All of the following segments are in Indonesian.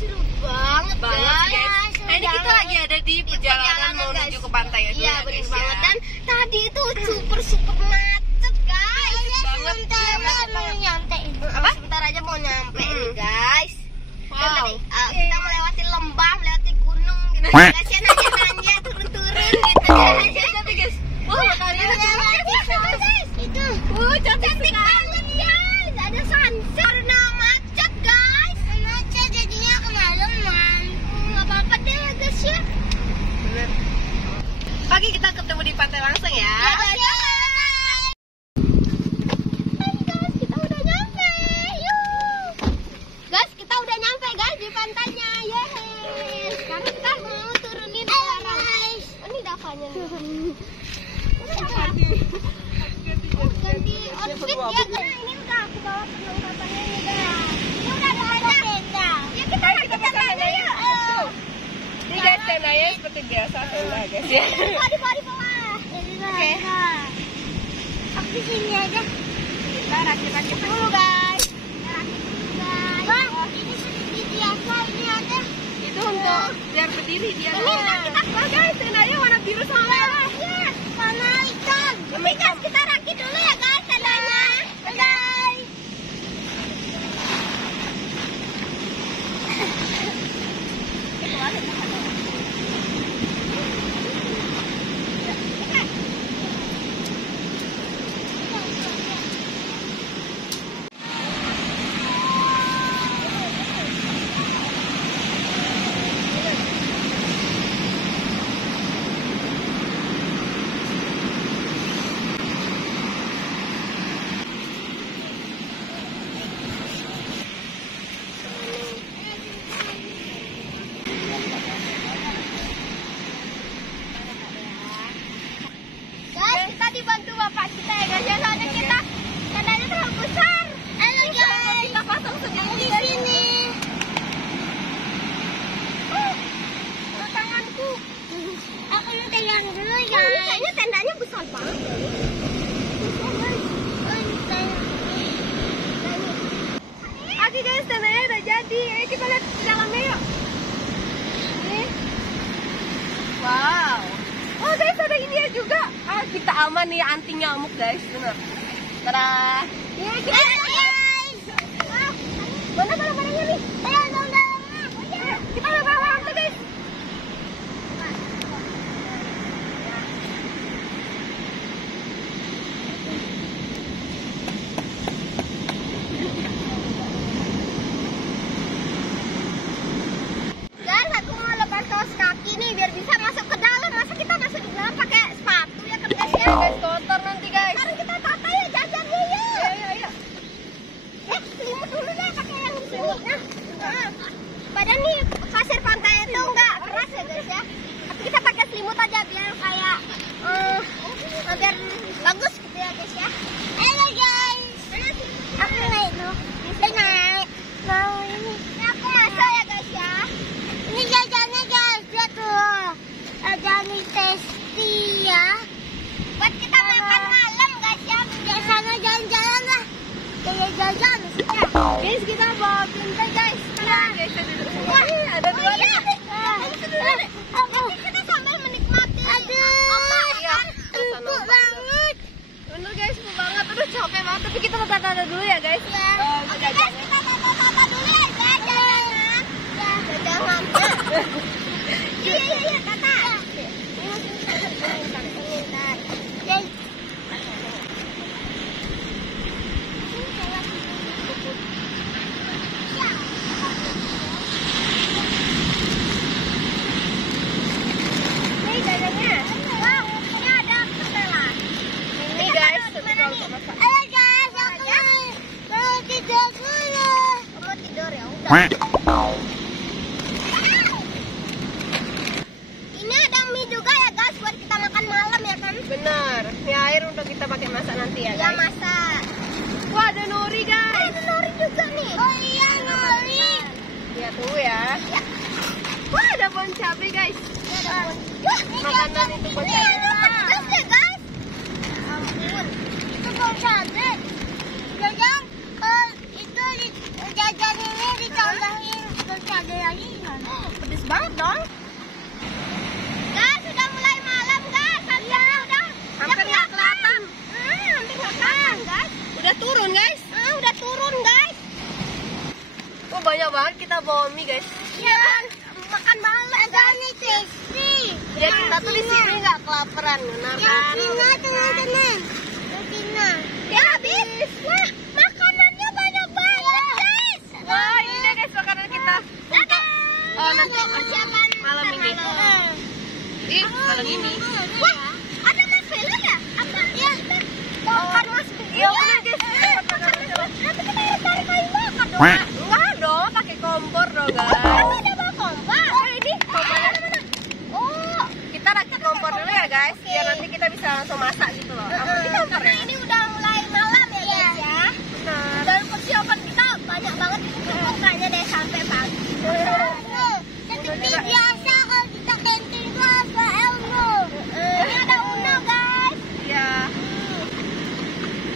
seru banget guys. Nah, ini kita lagi ada di perjalanan mau menuju ke pantai ya. Iya benar banget. Dan tadi itu super macet guys. Mau nyampe. Apa? Sebentar aja mau nyampe nih guys. Dan Wow. tadi kita melewati lembah, melewati gunung gitu. Kasihan aja nanya turun-turun gitu. Tapi guys, wah kalian Itu. Cantik banget guys. Ada sunset. Karena macet guys. Macet jadinya kemalaman. Nggak apa-apa deh ya guys ya. bener. Pagi kita ketemu di pantai langsung ya. Ya guys. Hai guys, kita udah nyampe. Yuk. Guys, kita udah nyampe guys di pantainya. Yeay. Sekarang kita mau turunin guys. Ini Davanya nih. Ganti outfit ya guys. Ini udah aku bawa perlengkapannya nih guys. Ini udah ada tenda. Ya kita tenda yuk. Ini guys tendanya seperti biasa tenda guys ya. Di bawah. Oke. Aku di sini aja. Kita rakit-rakit Dulu guys. Wah, ini sedikit biasa ini ada. itu untuk biar berdiri dia. Ini kita guys tendanya warna biru sama merah. ya, warna hitam. Ini guys kita rakit dulu ya guys tendanya. Guys. Guys, kita dibantu bapak kita ya guys. Soalnya kita tendanya terlalu besar. Halo guys. Kita pasang sendiri di sini. Tanganku. Aku mau pegang dulu ya. Ini kayaknya tendanya besar banget. Oke guys tendanya udah jadi. Ayo kita lihat di dalamnya yuk. Ini. Wow. Oh guys ada ini ya juga. Kita aman nih anti nyamuk guys, bener. Tada. Ya, guys. Mana barang-barangnya nih? Ayo dalam-dalamnya. Kita udah bawa tuh guys. Guys, aku mau lepas kaos kaki nih biar bisa masuk ke dalam. Masa kita masuk di dalam pakai sepatu ya kan guys ya? Guys kotor nanti guys. Sekarang kita tata ya jajannya ya. Ayo. Selimut dulu deh pakai yang selimutnya. Badan nih pasir pantai itu nggak keras ya guys ya. Tapi kita pakai selimut aja biar kayak biar bagus gitu ya guys ya. Halo guys. Aku naik dulu. Bisa naik. Mau ini. Aku masuk ya guys ya. Ini jajannya guys, lihat tuh. Ada mie tasty ya. Buat kita makan malam guys ya. Biasanya jalan-jalan lah. Kayak jajan maksudnya. Guys kita bawa pintai guys. Nah, guys ada duduk sini. Wah, Ada dua nih. Kita sambil menikmati. Iya. Empuk banget. Bener guys, empuk banget. Aduh capek banget. Tapi kita tata dulu ya guys. Ya. Oke guys, kita tata dulu ya guys. Jajanan. Jajanan. Iya, tata. Guys. Ini jajannya. Wow, ini ada ketela. Ini guys, tapi kalau nggak masak. Halo guys, aku mau tidur dulu. Kamu tidur ya udah. Ini ada mie juga ya guys buat kita makan malam ya kan? Bener. Ini air untuk kita pakai masak nanti ya Ya guys. masak. Wah ada nori guys. Ada nori juga nih. Oh iya nori. Ya tunggu ya. Wah ada bon cabe guys. Makanan itu bon Ini cabe. ada pedas ya guys. Ampun. Itu bon cabe. Jajan itu jajan ini ditambahin bon cabe lagi banget dong. Guys, sudah mulai malam guys. Udah Hampir nggak kelihatan. hampir nggak kelihatan guys. Udah turun guys. Udah turun guys. Oh banyak banget kita bawa mie guys. Iya, makan malam guys. Tasty. Ya kita tuh di sini nggak kelaparan, benar kan? teman-teman. Ya habis. Wah, makanannya banyak banget guys. Wah ini deh guys makanan kita. Oh nanti persiapan malam ini. Ih malam ini. Wah, ada marshmallow ya? Apa? Iya. Makan marshmallow. Iya benar guys. Nanti kita harus cari kayu bakar dong. Enggak dong, pakai kompor dong guys. Tapi ada bawa kompor. Ini kompornya. Oh, Kita rakit kompor dulu ya guys, biar nanti kita bisa langsung masak gitu loh. Apa di kompor karena ya? ini udah mulai malam ya guys ya. Benar. Dan persiapan kita banyak banget. Kayaknya deh sampai pagi. Seperti biasa kalau kita camping itu ada Uno. Ini ada Uno guys. Iya.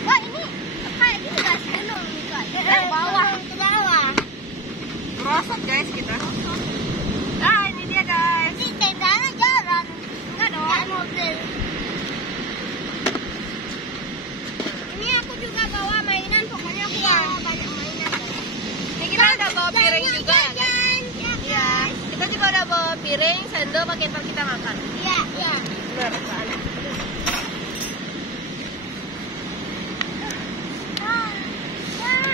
Wah ini kayak gini guys. Uno gitu aja. Ke bawah. Ke bawah. Merosot guys kita. Nah ini dia guys. Ini tendanya jalan. Enggak dong. Jalan mobil. Ini aku juga bawa mainan. Pokoknya aku bawa banyak mainan. Ini kita udah bawa piring juga ya guys. Iya. Kita juga udah bawa piring, sendok, pakai tempat kita makan. Iya, iya. Benar kan? Wah,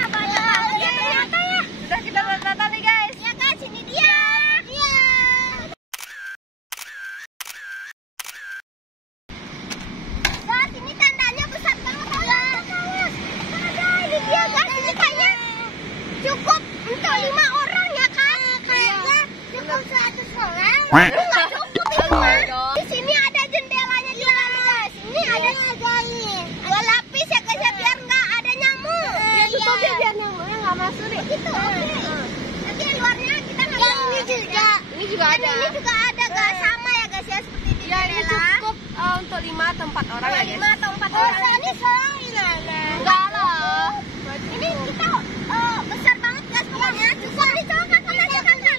banyak banget ya ternyata ya. Udah kita tata nih guys. Ya guys, ini dia. Iya. Guys, ini tandanya besar banget. Ada, ini dia guys. Ini kayaknya cukup untuk 5 orang ya kan? Kayaknya cukup 100 orang. Nggak cukup ini mah. Di sini ada jendelanya juga guys. Ini ada 2 lapis ya guys ya, biar nggak ada nyamuk. Tutup ya biar nyamuknya nggak masuk nih. Gitu, oke. Nanti di luarnya kita nggak bawa. Ini juga Dan ada. ini juga ada guys, sama ya guys ya, seperti di Ya ini jendela. cukup untuk 5 atau 4 orang ya guys. 5 atau 4 orang. Ini seorang gimana? Enggak lah. Ini kita besar banget guys pokoknya. Coba dicoba kakak aja kakak.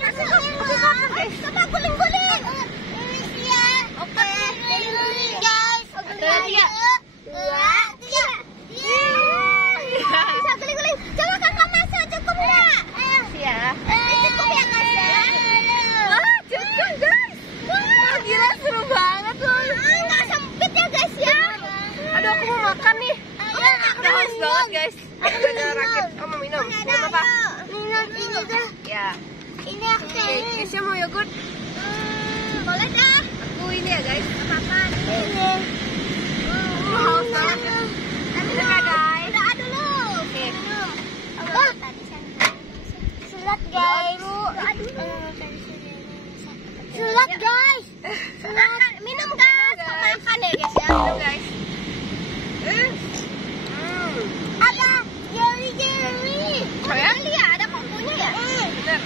Coba guling-guling. Ini dia. Oke. Guling-guling guys. Ada 3. 2, 3. Bisa guling-guling. Coba kakak masuk, cukup nggak? Ya. Cukup ya guys ya. Wah, cukup guys. Wah, gila seru banget loh. Nggak sempit ya guys ya. Aduh, aku mau makan nih. Udah haus banget guys. Aku udah rakit. Oh, mau minum. Minum apa? Minum ini dah. Ya. Ini aku. Keisha mau yogurt. Boleh dah. Aku ini ya guys. Apa-apa. Ini. Haus banget. Minum ya guys. Doa dulu. Oke. Oh, tadi sulat guys. Doa dulu. Sulat guys. Sulat. Minum guys. Makan ya guys ya. Minum guys. Ada jeli-jeli. Oh ya? Jeli ya, ada bumbunya ya? Bener.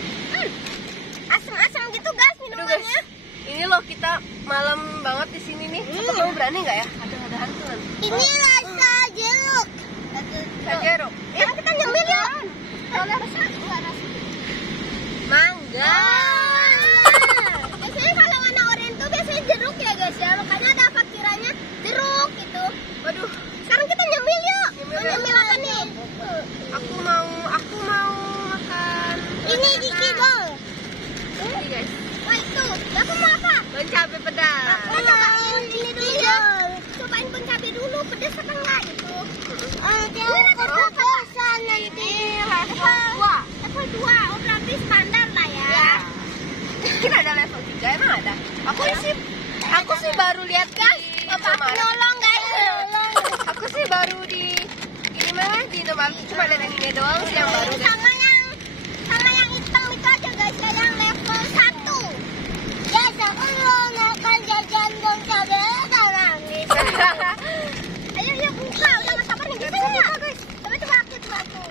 Asam-asam gitu guys Aduh guys. minumannya. Ini loh kita malam banget di sini nih. Kamu berani nggak ya? Ada hantu nanti. Ini rasa jeruk. Jeruk. Sekarang kita nyemil yuk. Kalau rasa enggak rasa. Mangga. Biasanya kalau warna oranye tuh biasanya jeruk ya guys ya. Makanya ada fakirannya jeruk gitu. Waduh. Sekarang kita nyemil yuk. Nyemil Mau ya. nyemil apa nih? Aku mau makan. Ini gigi dong. Ini guys. Wah itu. Aku mau apa? Bon cabe pedas. Kita cobain ini dulu ya. Cobain pun cabai dulu. Pedas apa enggak gitu. Ini level 2. Level 2. Oh berarti standar lah ya. Mungkin ada level 3 emang ada. Aku sih baru lihat kan. Bapak nolong guys. Aku sih baru di ini mah di Indomaret cuma ada yang ini doang sih yang baru guys. Sama yang hitam itu aja guys, yang level 1. Guys, aku mau makan jajan bon cabe sekarang. Ayo yuk buka, udah nggak sabar nih bisa nggak? Coba aku.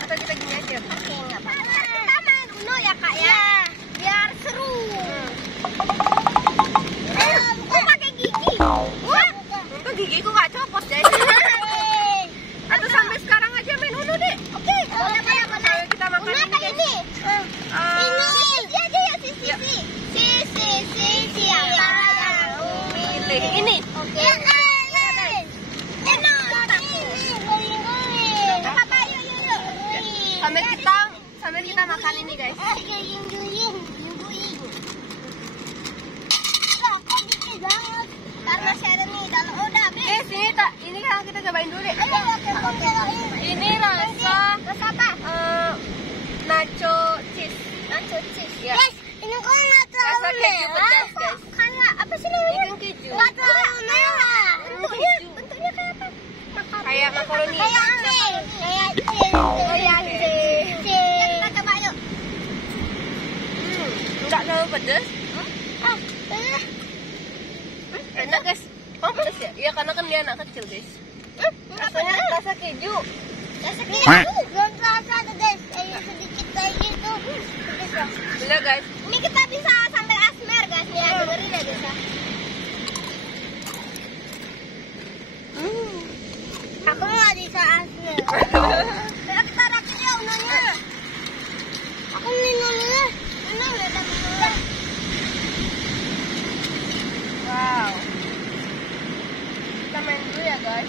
Atau kita gini aja. Oke, nggak apa-apa. Kita main Uno ya kak ya, biar seru. Ayo, buka pakai gigi. Wah, Untung gigiku nggak copot guys. Atau sampai sekarang aja main Uno deh. Oke, boleh. Ayo kita keju pedas, guys. Kayak apa sih namanya? Ini keju. Nggak terlalu merah. Bentuknya kayak apa? Kayak makaroni. Kayak cil. Kayak cil. Kita coba yuk. Enggak terlalu pedas. Enak, guys. Oh, pedas ya? Iya, karena kan dia anak kecil, guys. Rasanya rasa keju. Rasa keju. Belum terasa ada guys. Kayak sedikit kayak gitu. Pedas ya. Gila, guys. Ini kita bisa sambil asmer guys. Nih, dengerin ya guys. Aku nggak bisa asmer. Kita rakit ya unanya. Aku minumnya. Ini udah minum. Wow. Kita main dulu ya, guys.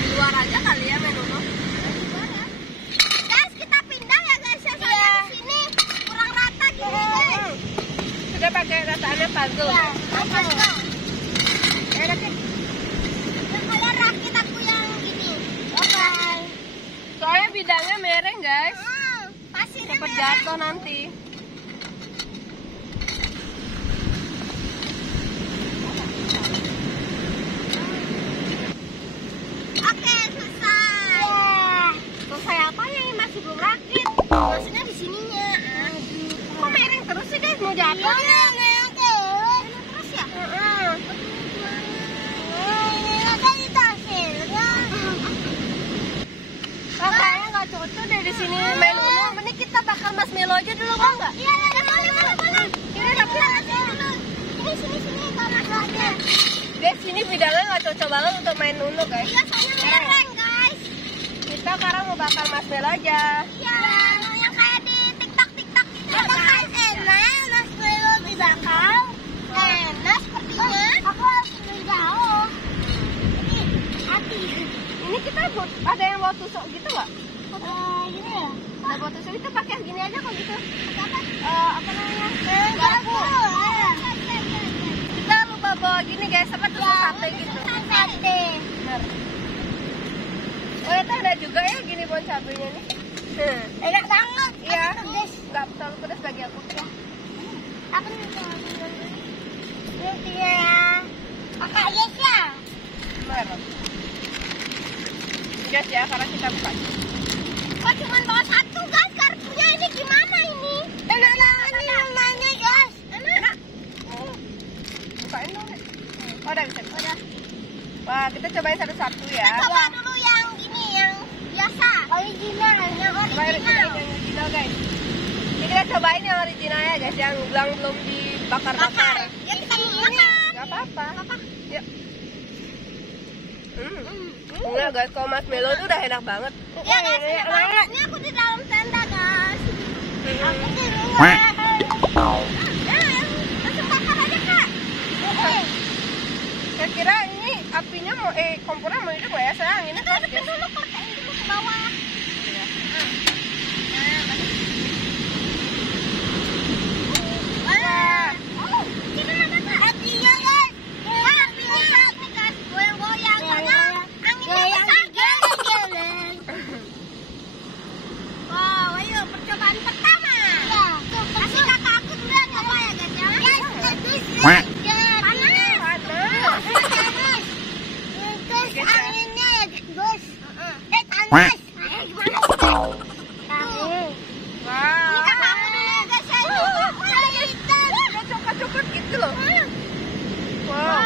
Di luar aja kali ya main dulu. Guys, kita pindah ya guys. Soalnya di sini kurang rata gini guys. Sudah pakai rataannya puzzle. Ya, puzzle. Rakit. Nah, kalian rakit aku yang gini. Oke. Soalnya bidangnya mereng, guys. Pasirnya Cepet merah. jatuh nanti. Oke, selesai. Selesai apa ya? Ini masih belum rakit. Maksudnya di sininya. Aduh. Kok mereng terus sih, guys? Mau jatuh? Iya, merah terus. Terus ya? Ini kan itu hasilnya. Oh, kayaknya nggak cocok deh di sini main Uno. Mending kita bakar marshmallow aja dulu, mau nggak? Iya, boleh. Ini tapi dulu. Sini, kalau masuk aja. Guys, sini bidangnya nggak cocok banget untuk main Uno, guys. Iya, soalnya mereng, guys. Kita sekarang mau bakar marshmallow aja. Iya, yang kayak di TikTok gitu. Ada kan enak, marshmallow dibakar. Enak sepertinya. Aku harus beli jauh. Ini, hati. Ini kita ada yang bawa tusuk gitu nggak? Gini ya? Ada bawa tusuk, kita pakai gini aja kok gitu. Apa? Apa namanya? Garpu. Kita lupa bawa gini, guys. Apa tusuk sate gitu? Sate. Bener. Oh, itu ada juga ya gini bon cabenya nih. Enak banget. Iya. Pedes. Nggak terlalu pedas bagi aku. Aku ini ya. Pakai yes ya. Bener. Gas ya, karena kita buka. Kok cuma bawa satu guys? Garpunya ini gimana ini? Enak banget ini namanya guys. Enak. Bukain dong. Oh, udah bisa. Udah. Wah, kita cobain satu-satu ya. Kita coba dulu yang ini, yang biasa. Original, yang Coba original. yang original, guys. Ini kita cobain yang original ya, guys. Yang belum dibakar-bakar. Ya kita makan. Gak apa-apa. Yuk. Enggak, guys. Kalau marshmallow tuh udah enak banget. Ya guys, ini aku di dalam tenda guys. Aku di luar. Langsung bakar aja kak. Saya kira ini apinya mau kompornya mau hidup ya, sayang. Ini Kita hidupin dulu, kortein dulu ke bawah. Wah. Oh, sini ada kak. Apinya guys. Apinya saat nih guys. Goyang-goyang. Karena anginnya besar. Wow, ayo percobaan pertama. Kasih kakak aku dulu yang nyoba ya guys ya. Panas. Terus anginnya ya guys. Panas. Gimana sih? Wow. Ini kakak aku dulu ya guys ya. Udah coklat-coklat gitu loh. Wow.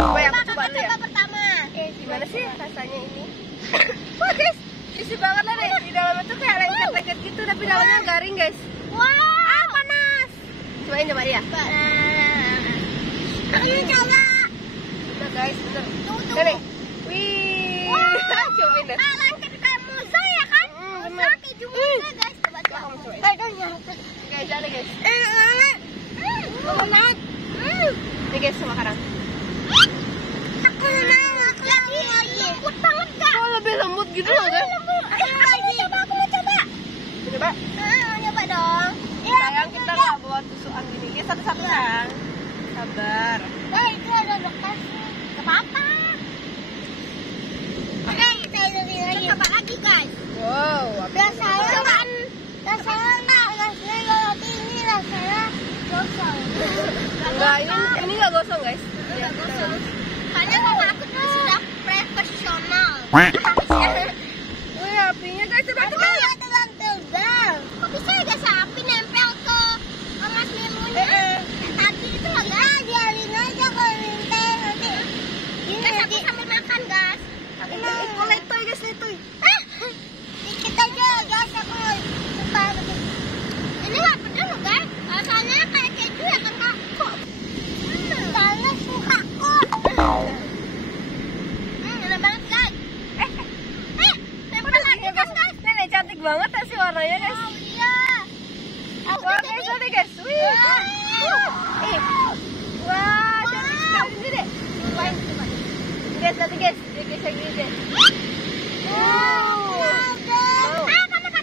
Coba yang aku coba dulu ya. Pertama. Gimana sih rasanya ini? Wah, guys, isi banget lah deh. Di dalamnya tuh kayak lengket-lengket gitu, tapi dalamnya garing, guys. Wah, panas. Cobain coba dia. Ini coba. Bener, guys, bener. Tuh. Nih. Wih. Cobain deh. Lengket kayak musa ya kan? Bener. Keju musa guys. Coba. Kamu cobain. Aduh, nyangkut. Guys, ada guys. Enak banget. Enak. Nih guys, sama sekarang. Aku senang. Aku lagi. Lembut banget kak. Oh, lebih lembut gitu loh, guys. Aku mau coba. Coba. Nyoba dong. Sayang, kita nggak bawa tusukan gini. Kita satu-satu, sayang. Sabar. Itu ada bekasnya. Gak apa-apa. Oke, kita coba lagi guys. Go. Wih, apinya guys sudah tegang. Kok bisa ya guys api nempel ke Mas Mimunya? Tadi itu loh guys. Dialin aja kalau minta nanti. Ini aku sambil makan guys. Letoy guys, letoy. Dikit aja guys, aku suka begitu. Ini nggak pedas loh guys. Rasanya kayak keju ya kan kak? Kok? Karena suka kok. Enak banget guys. Nempel lagi kan guys. Nenek cantik banget ya sih warnanya guys. Oh iya. Wah guys, udah guys. Wih. Wah, cantik sekali ini deh. Guys, nanti guys, dia guys lagi guys.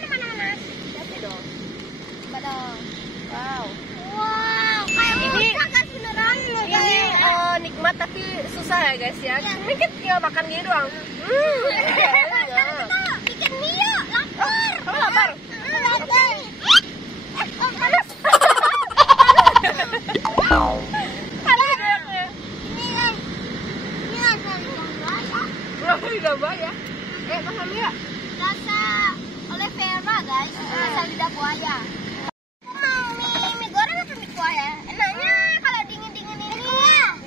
Panas. Kasih dong. Betul. Wow. Wow, kayak Ini- bukan guys beneran loh Ini guys. nikmat tapi susah ya guys ya. Ini kita tinggal makan gini doang. Bikin mie yuk, lapar. Kamu lapar? Lapar. Oh, panas. Ini rasa lidah Wah, udah banyak. Makan ya. rasa oleh Vera guys, rasa lidah buaya. Aku mau mie goreng atau mie kuah ya? Enaknya kalau dingin-dingin ini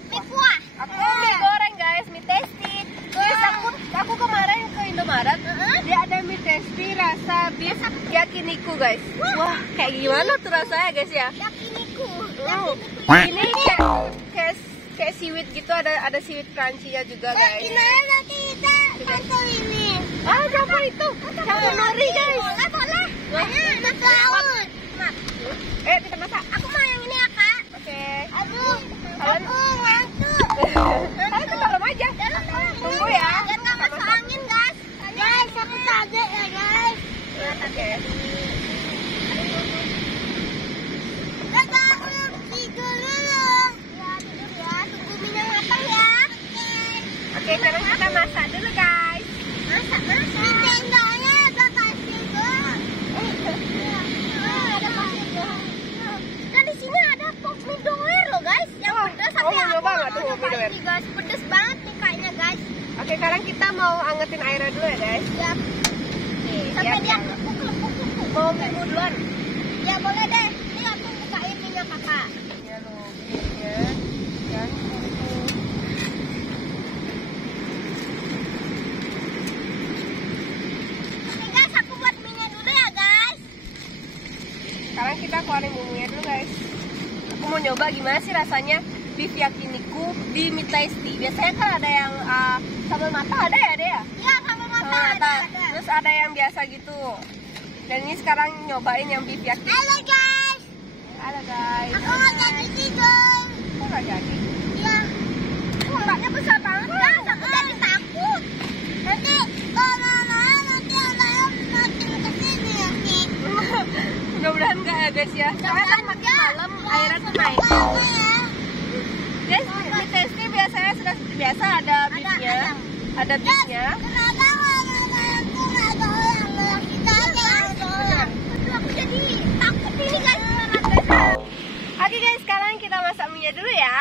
mie kuah. Aku mie goreng guys, mie tasty. Terus aku kemarin ke Indomaret, dia ada mie tasty rasa beef yakiniku guys. Wah, kayak gimana tuh rasanya guys ya? Yakiniku. Ini kayak seaweed gitu, ada seaweed crunchy-nya juga guys. Gimana nanti kita campur ini? Ah, campur itu. Campur nori guys. Boleh. Anak laut. Kita masak. Aku mau yang ini ya kak. Oke. Aduh, Kalian- aku ngantuk. Kalian ke dalam aja. Tunggu ya. Biar nggak masuk angin guys. Guys, aku kaget ya guys. Oke. Udah bangun, tidur dulu. Ya tidur ya, tunggu minyak matang ya. Oke, sekarang kita masak dulu guys. Masak. Di tendanya ada kasih guys. Ada kasih guys. Dan di sini ada pok mie doer loh guys, yang pedas tapi mau nyoba nggak tuh aku mie doer? pasti guys, pedas banget nih kayaknya guys. Oke, sekarang kita mau angetin airnya dulu ya guys. Ya, sampai dia lepuk. Mau mie duluan. Ya boleh deh. Ini aku bukain minyak kakak. Ya lo, minyak. Dan Oke guys, aku buat minyak dulu ya guys. sekarang kita keluarin bumbunya dulu guys. Aku mau nyoba gimana sih rasanya beef yakiniku di mie tasty. Biasanya kan ada yang sambal mata, ada ya deh ya? Ya sama Sambal mata mata. ada. Terus ada yang biasa gitu. Dan ini sekarang nyobain yang beef yakiniku. Halo guys, Halo guys. aku mau jadi tidur. Kok nggak jadi? Ya, ombaknya besar banget guys. Aku jadi takut. Nanti kalau nanti ada yang makin kesini nanti. Mudah-mudahan enggak ya guys ya. Soalnya kan makin malam airnya tuh naik. Guys, mie tasty biasanya sudah biasa ada beefnya, ada beefnya. Kenapa aku nggak ada orang kita aja? Aduh, aku jadi takut ini guys. Oke guys, sekarang kita masak mie dulu ya.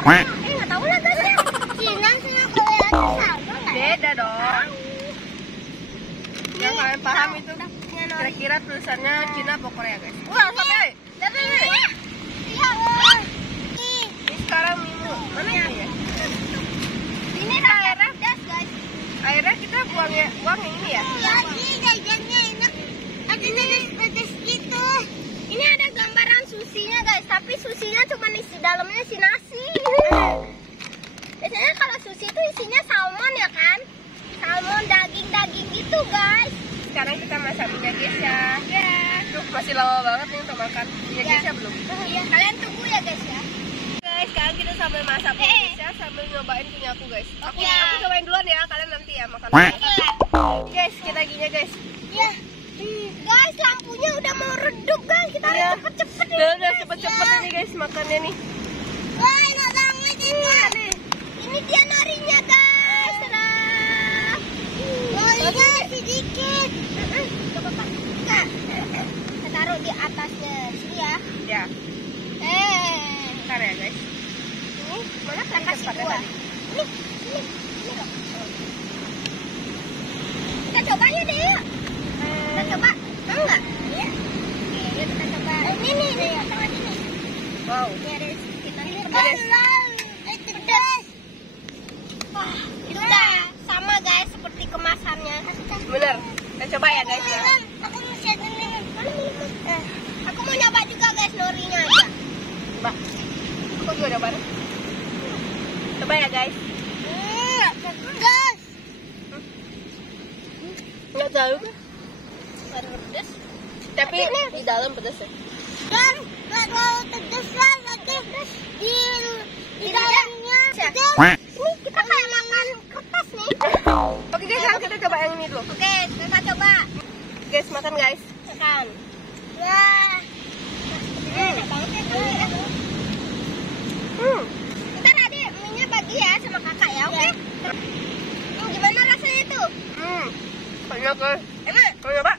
Korea. Nggak tahu lah guys ya. Cina sama Korea itu sama nggak? Beda dong. Yang kalian paham itu kira-kira tulisannya Cina atau Korea guys. Wah, sampai. Tapi Ini sekarang Mimu. Mana ini ya? ini airnya pedas guys. Akhirnya kita buang yang ini ya. Jadi jajannya enak. Ada pedas gitu. Ini ada gambaran susinya guys, tapi susinya cuma isi dalamnya si nasi. Biasanya kalau sushi itu isinya salmon ya kan? Salmon daging-daging gitu guys. Sekarang kita masak minyak ya. Ya. Duh, masih lama banget nih untuk makan. Minyak Ya. belum. Iya, kalian tunggu ya guys ya. Guys, sekarang kita sambil masak minyak sambil nyobain punya aku guys. Aku cobain duluan ya, kalian nanti ya makan. Guys, kita gini guys. Ya. Guys, lampunya udah mau redup guys. Kita harus cepet-cepet nih. Udah cepet-cepet ini guys makannya nih. Wah, enak banget ini. Ini dia norinya guys. Norinya sedikit. Gak apa-apa. Kita taruh di atasnya sini ya. Ya, bentar ya guys. Ini mana saya kasih Cepat ya dua. tadi. Ini dong. Kita coba yuk deh yuk. Kita coba. Mau nggak? Iya. Oke, yuk kita coba. Ini yang tengah ini. Wow. Ini ada kita ini Pedas. pedas. Wah, itu udah sama guys seperti kemasannya. Bener. Kita coba ya guys ya. Aku mau siapin ini. Aku mau nyoba juga guys norinya aja. Coba. Aku juga coba. Coba ya guys. Pedas. Nggak tahu. Baru pedas. Tapi di dalam pedas ya. Dan nggak terlalu pedas lah lagi di dalamnya pedas. Ini kita kayak makan kertas nih. Oke guys, sekarang kita coba yang ini dulu. Oke, kita coba Guys, makan guys. makan. Wah, enak banget ya kalau ya. Ntar adik minyak bagi ya sama kakak ya, oke? Gimana rasanya itu? Banyak guys. Enak? Mau coba?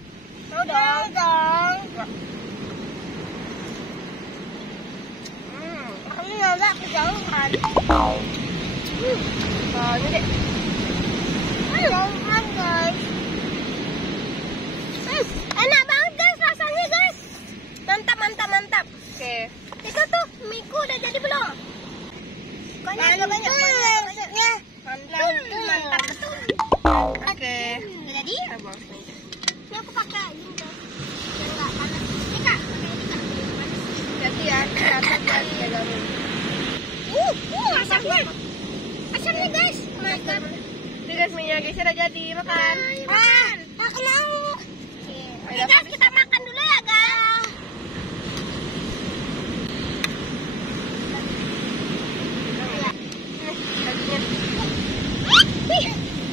Mau dong. Aku nyoba kejauhan. Ini deh. Kejauhan guys. Enak banget guys rasanya guys. Mantap, mantap, mantap. Oke. Itu tuh miku udah jadi belum? Banyak. Maksudnya mantap betul. Oke. Udah jadi? Kita buang sini. Ini aku pakai ini guys. Yang nggak panas. Ini kak, pakai ini kak. Jadi ya, catat guys jagain. Asamnya. Asamnya guys. Mantap. Ini guys minyak guys udah jadi makan. Makan mau. Oke guys, kita makan dulu ya guys.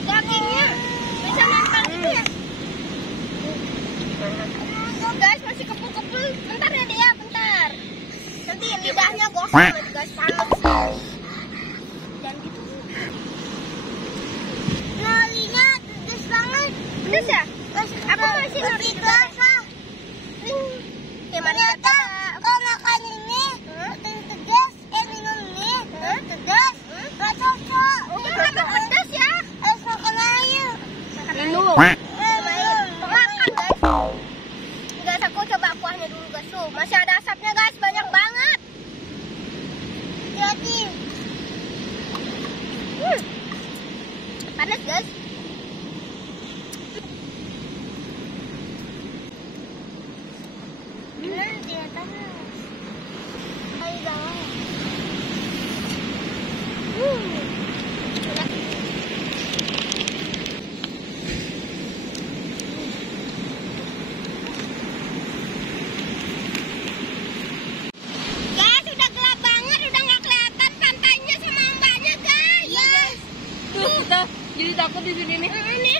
Dagingnya bisa nempel gitu ya. Guys, masih kepul-kepul. Bentar ya dia, bentar. Nanti lidahnya gosong guys, panas. Dan gitu. Norinya pedas banget. Pedas ya? Aku masih nori rasa. Ternyata kalau makan ini pedas, minum ini pedas, gak cocok. Kenapa pedas ya? Harus makan air. Minum. Makan guys. Guys, aku coba kuahnya dulu guys. Tuh, masih ada asapnya guys, banyak banget. Jadi panas guys. Dia panas. Ayo jangan. Guys, udah gelap banget, udah nggak kelihatan pantainya sama mbaknya guys. Yes. Tuh, kita jadi takut di sini nih. Ini.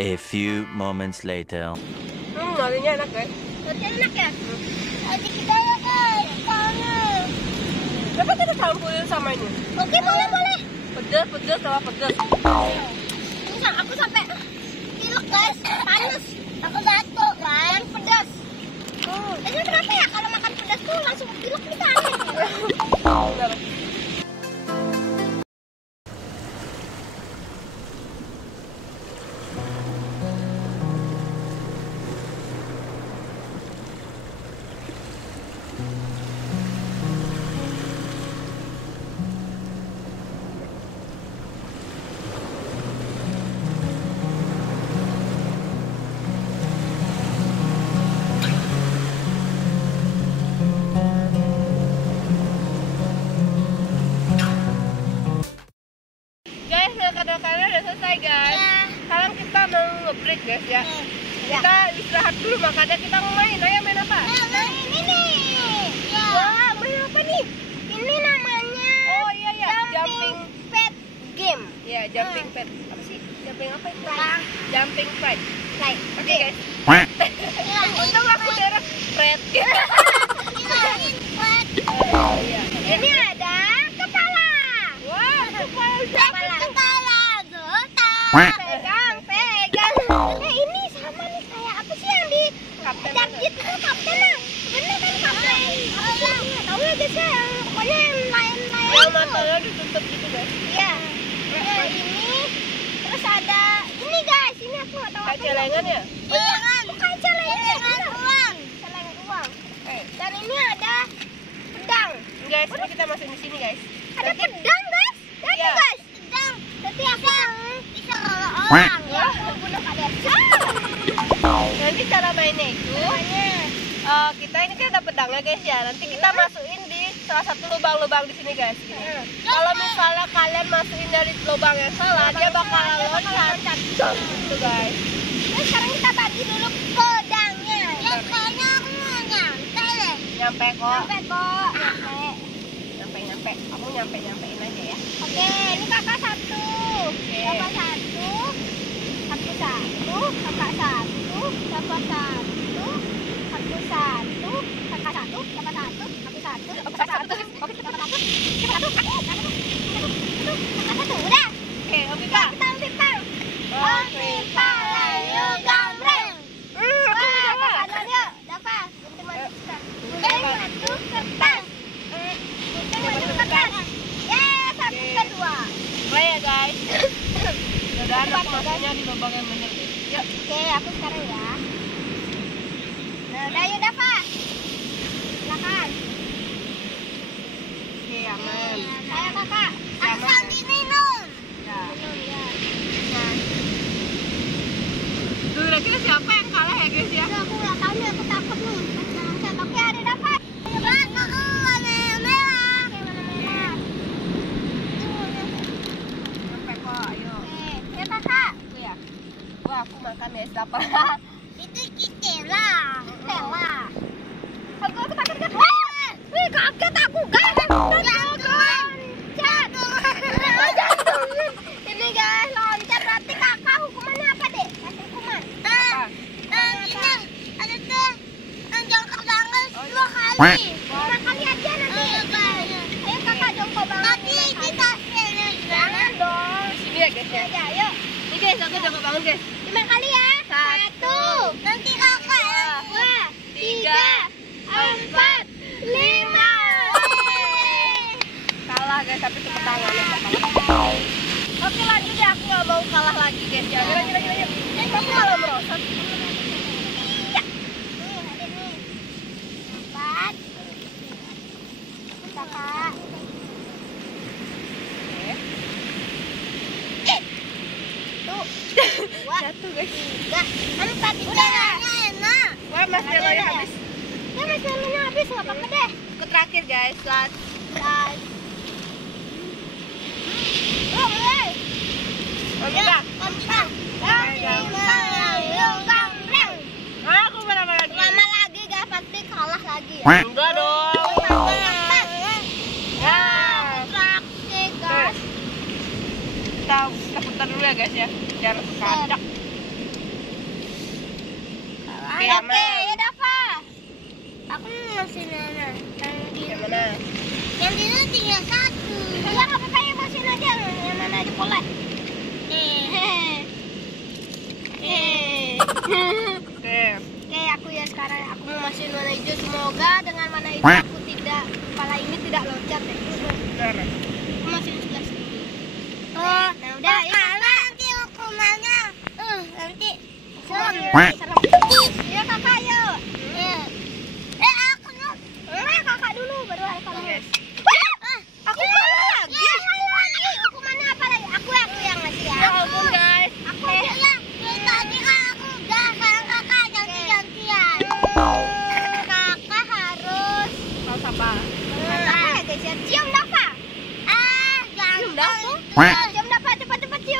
A few moments later. Norinya enak guys. Roti enak ya? Tadi kita ya guys, panas. Coba kita campurin sama ini. Oke, boleh. Pedas sama pedas. Enggak, aku sampai pilek guys, panas. Aku batuk kan, pedas. Ini kenapa ya kalau makan pedas tuh langsung pilek nih kan? Bentar. kadang-kadang udah selesai guys. Ya. Sekarang kita mau nge-break guys ya. Kita istirahat dulu, makanya kita mau main. Ayo main apa? Main ini. Ya. Wah, main apa nih? Ini namanya Oh iya ya, jumping pet game. Ya, jumping pad. Apa sih? Jumping apa itu? Slide. Jumping slide. Slide. Oke guys. Ya, Untung aku daerah pet. Iya. Ini ada kepala. Wah, kepala. Kepala Dota. Pegang. Ini sama nih kayak apa sih yang di Kapten Jarjit itu kapten lah. Bener kan kapten? Nggak tahu ya guys ya. Pokoknya yang lain-lain. yang matanya ditutup gitu guys. Iya. Ini terus ada ini guys. Ini aku nggak tahu. Kayak apa celengan ya? Iya, bukan celengan uang. Celengan uang. Dan ini ada pedang. Guys, ini kita masuk di sini guys. Ada pedang guys. Lihat Iya. guys. Pedang. Nanti aku bisa orang ya. Aku bunuh kalian. Nanti cara mainnya itu kita ini kan ada pedangnya guys ya. Nanti kita masukin di salah satu lubang-lubang di sini guys. Kalau misalnya kalian masukin dari lubang yang salah, dia bakal loncat. Gitu guys. Terus sekarang kita bagi dulu pedangnya. Ya kayaknya aku mau nyampe deh. Nyampe kok. Nyampe kok. Nyampe. Kamu nyampein aja ya. Oke, ini kakak satu. Oke. Kakak satu. Aku satu. Kakak satu. Kakak satu. Aku satu. Kakak satu. Kakak satu. Aku satu. Kakak satu. Oke, kakak satu. Kakak satu. Kakak satu. Udah. Oke, oke kak. Kita pimpal. Pimpal layu gambreng. Wah, dapat yuk. Dapat. Gunting batu kertas. Gunting batu kertas. Ya, satu kedua. Mulai ya guys. Udah ada masuknya di lubang yang bener. Yuk. Oke, aku sekarang ya. Nah, udah yuk Dava. Silakan. Oke, aman. Saya kakak. Aku Aman, sambil minum. Ya. Minum ya. Tuh, kira-kira siapa yang kalah ya guys ya? Aduh, aku nggak tahu nih, aku takut nih. Oke, ada Dava. Warna merah. Oke, warna merah. Nyampe kok, ayo. Oke, ya kakak. Aku ya. Wah, aku makan ya apa? Itu Kitela. Kitela. Aku takut kan? Wih, kaget aku guys. Jatuh. Ini guys, loncat berarti kakak hukumannya apa deh? Kasih hukuman. Ini ada tuh jongkok banget 2 kali. 5 kali aja nanti. Ayo kakak jongkok banget. Tapi kita jangan dong. Sini ya guys ya. Aja, ayo. Ini guys, aku jongkok bangun guys. 5 kali ya. 1. Nanti kakak. 2, 3, 4, 5. Kalah guys, tapi tepuk tangan ya. Oke, lanjut ya, aku gak mau kalah lagi guys ya. Gila. Aku malah merosot. Iya. Nih, ada nih. 4. Kakak. Tuh. 2, Jatuh guys. 3, 4. Udah enak. Wah, marshmallow-nya habis. Ya, marshmallow-nya habis, nggak apa-apa deh. Aku terakhir guys, last. Guys. Oh, mulai. Oke kak. Kompak. Gambreng. Aku berapa lagi? Lama lagi guys, pasti kalah lagi ya. Enggak dong. Ya. Praktik guys. Kita putar dulu ya guys ya. Biar kacak. Oke, Oke, aman. ya Dava. Aku masih mana? Yang mana? Yang di sini tinggal 1. Ya nggak apa-apa, yang masih aja. Yang mana aja boleh. Oke. Oke, aku ya sekarang aku mau masukin warna hijau. Semoga dengan warna hijau aku tidak, kepala ini tidak loncat ya. Bentar. Aku masukin sebelah sini. Nah, udah ya. Nanti hukumannya. Nanti. Serem. Ya kakak yuk. Aku dulu. Kakak dulu baru ada kamu. Oke. Aku kalah lagi. Hukumannya apa lagi? Aku yang ngasih ya. Ya ampun guys. Aku ya. Tadi kan aku udah, sekarang kakak ganti-gantian. Kakak harus Harus apa? apa ya guys ya? Cium Dava. Cium Dava? Cium Dava, cepet-cepet cium.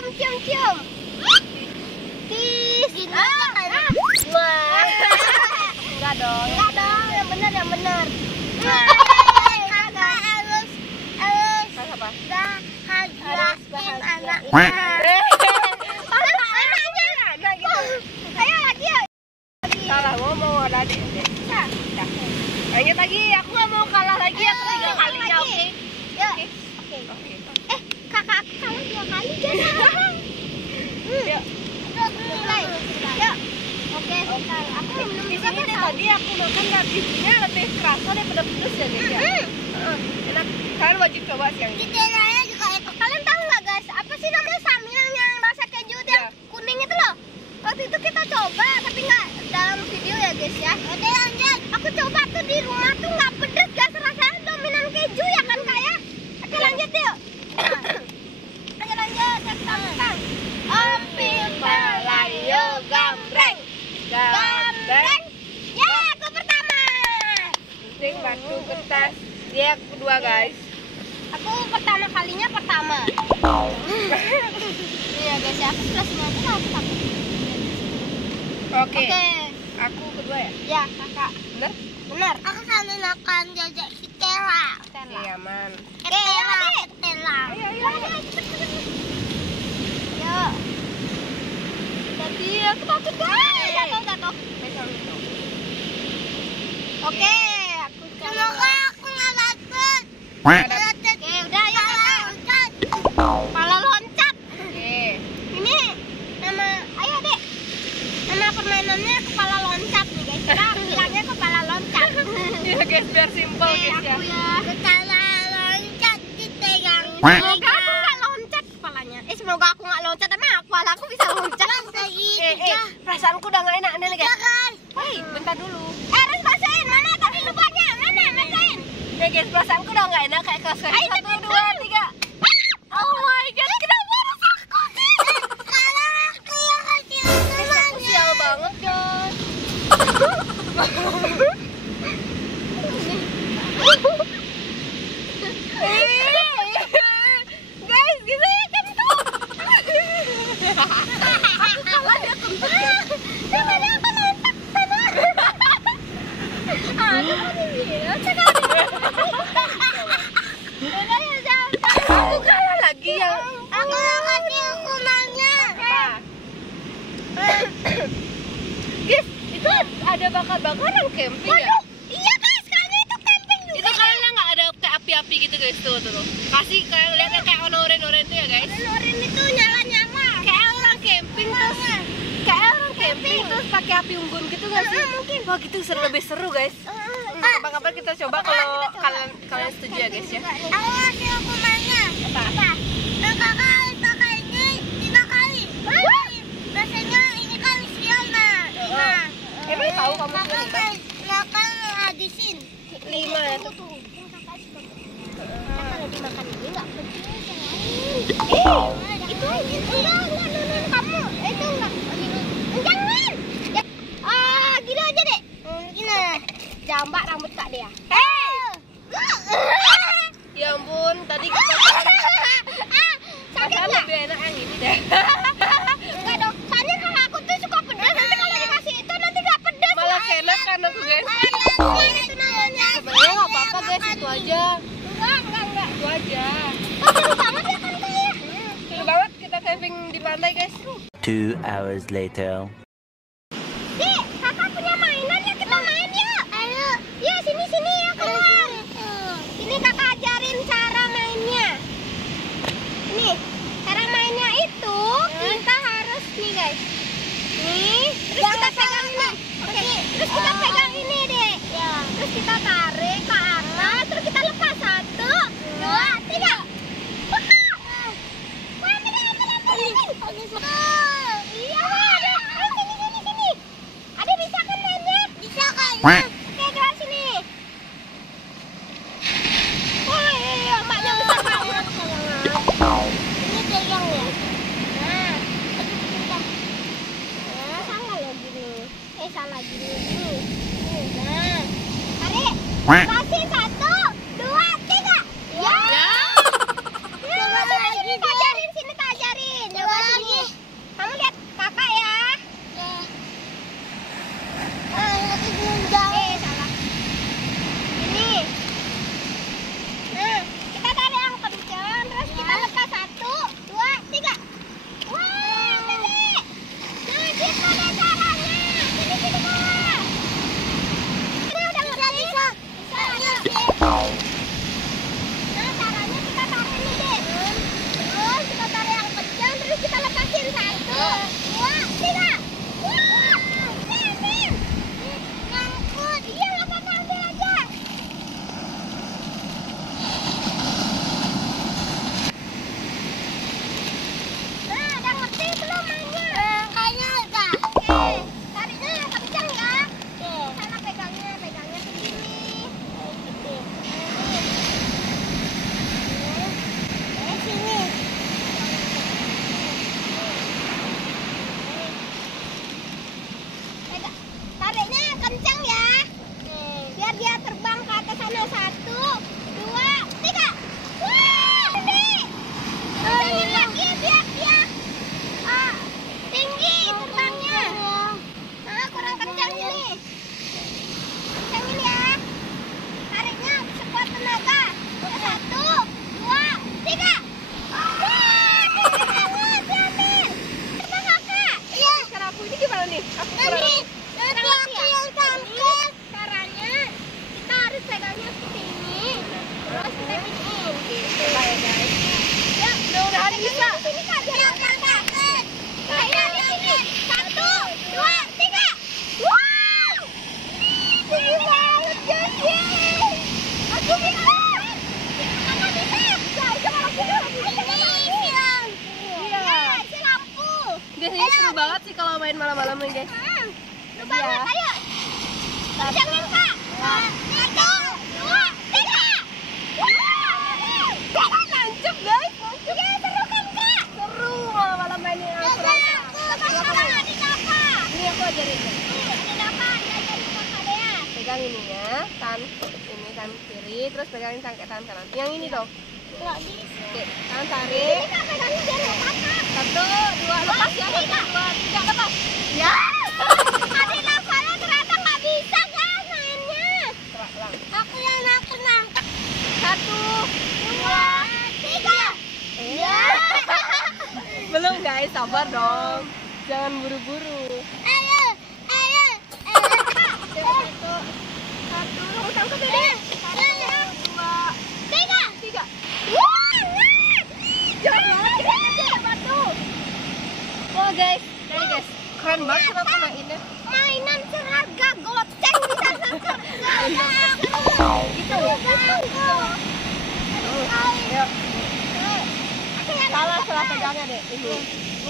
Harus bahagia. Nah, gitu. Ayo lagi ya. Salah ngomong ada deh. Nah, lanjut lagi. Aku nggak mau kalah lagi. Aku 3 kalinya, oke? Yuk. Oke. Kakak aku kalah 2 kali guys. Yuk. Mulai. Yuk. Oke. Aku minum Di juga sini deh tadi aku makan nasinya lebih kerasa daripada pedes ya guys ya. Enak. Kalian wajib coba sih yang ini. Detailnya juga itu. Kalian tahu nggak guys? Apa sih namanya samyang yang rasa keju yang kuning itu loh? Waktu itu kita coba tapi nggak dalam video ya guys ya. Oke lanjut. Aku coba tuh di rumah tuh nggak pedes guys, rasanya dominan keju ya kan kayak. Oke lanjut yuk. Ayo lanjut. Tentang Opi Palayo Gambreng. Gambreng. Ya aku pertama. Gunting batu kertas. Dia yang kedua guys. Aku pertama kalinya pertama. Iya guys ya, aku sudah semua aku takut. Oke. Oke. Aku kedua ya. Ya kakak. Bener? Benar. Aku sambil makan jajak Stella. Oke aman. Stella. Ayo. Yuk. Jadi aku takut guys. Jatuh. Pegang itu. Oke. Semoga aku nggak takut. Quack. Oke, udah ya kakak. Kepala loncat. Oke. Ini nama, ayo dek. Nama permainannya kepala loncat nih guys. Kita bilangnya kepala loncat. Ya guys biar simpel guys ya. Aku ya. Kepala loncat dipegang. Quack. Semoga aku nggak loncat kepalanya. Semoga aku nggak loncat. Emang kepala aku bisa loncat? Perasaanku udah nggak enak nih guys. Hei, bentar dulu. Harus basahin. Mana tadi lubangnya? Mana? Basahin. Ya guys, perasaanku udah nggak enak kayak kelas Ayo, 1, cepet, 2, 3. Oh my god, kenapa harus aku sih? Kalau aku yang kasih Aku sial banget guys. Guys, gitu ya kentut. Aku kalah dia kentut. Gimana aku loncat sana? Aduh, Aku kalah lagi yang aku kasih hukumannya. apa? Guys, itu ada bakar-bakaran camping ya? Waduh, iya guys, kayaknya itu camping juga. Itu kalian nggak ada kayak api-api gitu guys, tuh. Kasih kalian lihat yang kayak oren-oren tuh ya guys. Oren itu nyala-nyala. Kayak orang camping terus pakai api unggun gitu nggak sih? Mungkin. Wah gitu lebih seru guys. Kapan-kapan kita coba kalau kalian setuju ya guys ya. Aku kasih hukumannya. Apa? Kakak pakai ini 5 kali. Biasanya ini kan sial nah. 5. Emang tahu kamu Kakak sudah makan habisin. 5 ya tuh. Kalau dimakan ini nggak penting yang lain. Itu enggak kamu itu enggak. Jangan. Gini aja deh. Gini. Jambak rambut Kak Dea. Ya ampun, tadi kita Sakit makan nggak? lebih enak yang ini deh. Enggak dong. Soalnya kakak aku tuh suka pedas. Nanti kalau dikasih itu nanti nggak pedas. Malah enak kan aku guys. Itu namanya. Sebenarnya nggak apa-apa guys, itu aja. Enggak. Itu aja. Seru banget ya kan kayak. Seru banget kita camping di pantai guys. 2 hours later. Dek, kakak punya mainan ya, kita main yuk. Ayo. Ya sini ya keluar. Ini kakak ajarin cara mainnya. Ini cara mainnya itu kita harus nih guys. Nih, terus kita pegang ini. Oke. Terus kita pegang ini deh. Terus kita tarik ke atas, terus kita lepas 1, 2, 3. Iya, sini. Ada bisa kan mainnya? Bisa kan? Quack. Oke, gerak sini. Wah, iya, mbaknya besar banget. Ini pegang ya. Nah, salah lagi nih. Salah gini. Nah, tarik. Quack. Kasih 1, 2, 3. Ya. Coba lagi. Sini tak ajarin. Coba lagi. Kamu lihat kakak ya. Salah. Ini. Nah, kita tarik yang kencang, terus kita lepas ngapain malam-malam ini guys. Seru banget, ayo. Jangan Kak. 1, 2, 3. Nancep guys. Ya seru kan Kak? Seru malam-malam main yang seru. Ini aku ajarin guys. Ada apa? Diajarin Kakak Dea. Pegang ini ya, ini tangan kiri, terus pegangin tangan kanan. Yang ini dong. Oke, tangan tarik. Ini Kak pegangnya biar nggak patah. 1, 2, lepas ya. 1, 2, 3, lepas. Ya. Adik Navala ternyata nggak bisa guys mainnya. Terang. Aku yang pernah. 1, 2, 3. Ya. belum guys, sabar dong. Jangan buru-buru. Ayo. 1, kamu tangkap ini. 1, 2, 3. Jangan banget guys, ada batu. Wah guys, ini guys, keren banget aku mainnya. Mainan seragga goceng bisa seru. Gitu ya. Salah pegangnya deh. Ini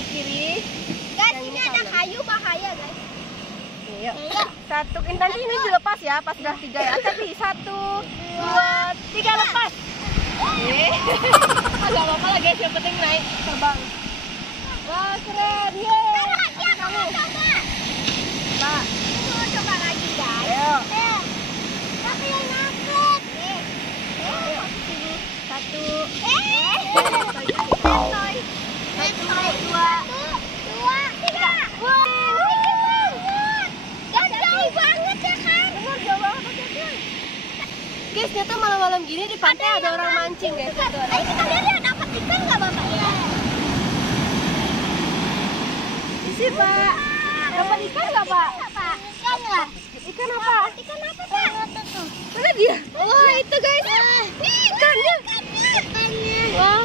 kiri. Guys, ini ada kayu bahaya guys. Yuk. 1, nanti ini dilepas ya, pas udah 3 ya. Tapi 1, 2, 3 lepas. Gak apa-apa lah guys, yang penting naik terbang. Wah keren, yeay. Kamu coba. Pak, Coba lagi guys. ayo. Tapi yang nakut. 1, 2, 3. Guys, ternyata malam-malam gini di pantai ada orang mancing guys. Ayo kita lihat ya, dapat ikan nggak Bapak? Isi Pak. Dapat ikan nggak Pak? Ikan nggak? Ikan apa? Ikan apa Pak? Mana dia? Wah itu guys. Ikannya. Wow.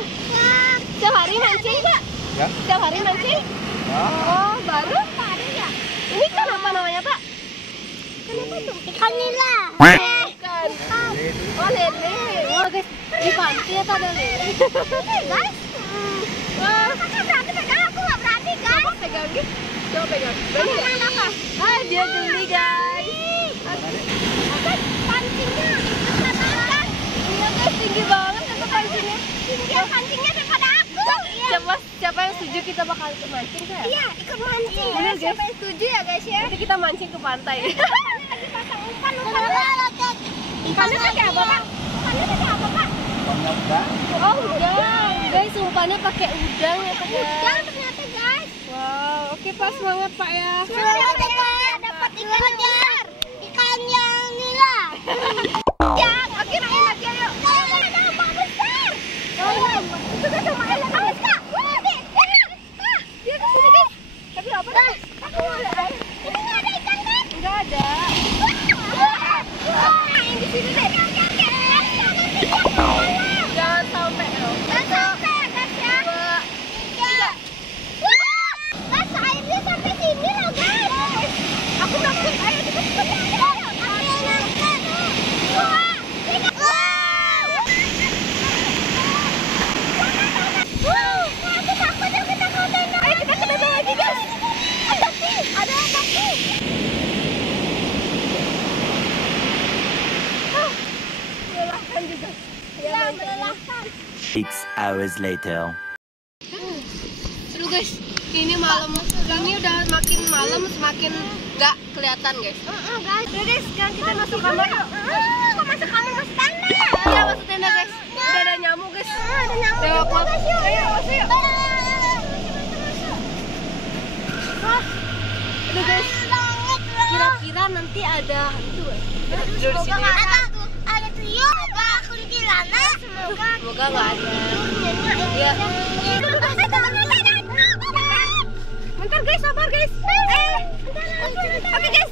Setiap hari mancing Pak? Ya. Setiap hari mancing? Oh baru? Ya. Ini ikan apa namanya Pak? Ikan nila. Ikan. Oh lele. Wah guys, di pantai tuh ada lele. Guys. Wah. Kakak berani pegang, aku nggak berani guys. Coba pegang nih. Coba pegang. Berani nggak? Ah dia geli guys. Guys, pancingnya. Iya guys, tinggi banget itu pancingnya. Tinggian pancingnya daripada aku. Siapa yang setuju kita bakal ikut mancing tuh ya? Iya, ikut mancing. Bener, guys. Siapa yang setuju ya guys ya? Nanti kita mancing ke pantai. Lagi pasang umpan. Ikannya pakai apa Pak? Ikannya pakai apa Pak? Oh udang. Guys, umpannya pakai udang ya Pak. Udang ternyata guys. Wow, oke Pak, semangat Pak ya. Semangat ya Pak. Dapat ikan yang besar. Ikan yang nila. Ya, oke main lagi ayo. Ada ombak besar. Itu kan sama air awas Kak. Dia kesini guys. Tapi apa dah? Aku mau lihat. Ini nggak ada ikan kan? Enggak ada. Yang di sini deh. Jangan sampai dong. Jangan sampai guys ya. 3. Guys, airnya sampai sini loh guys. Aku nangkep. Ayo cepet. Aku yang nangkep. 2, 3. Aku takut tenda. Ayo kita ke tenda lagi guys. Ada apa sih? Melelahkan juga. Ya, melelahkan. 6 hours later. Aduh guys, ini malam. Ini udah makin malam, semakin gak kelihatan guys. Guys. Udah guys, sekarang kita masuk kamar yuk. Kok masuk kamar masuk tenda? Iya masuk tenda guys. Udah ada nyamuk guys. Ada nyamuk Udah juga kuat. guys yuk. Ayo masuk yuk. Aduh guys, kira-kira nanti ada itu guys. Di sini. Ada trio, ada kuntilanak, Semoga nggak ada. Iya. Bentar guys, sabar guys. Oke guys,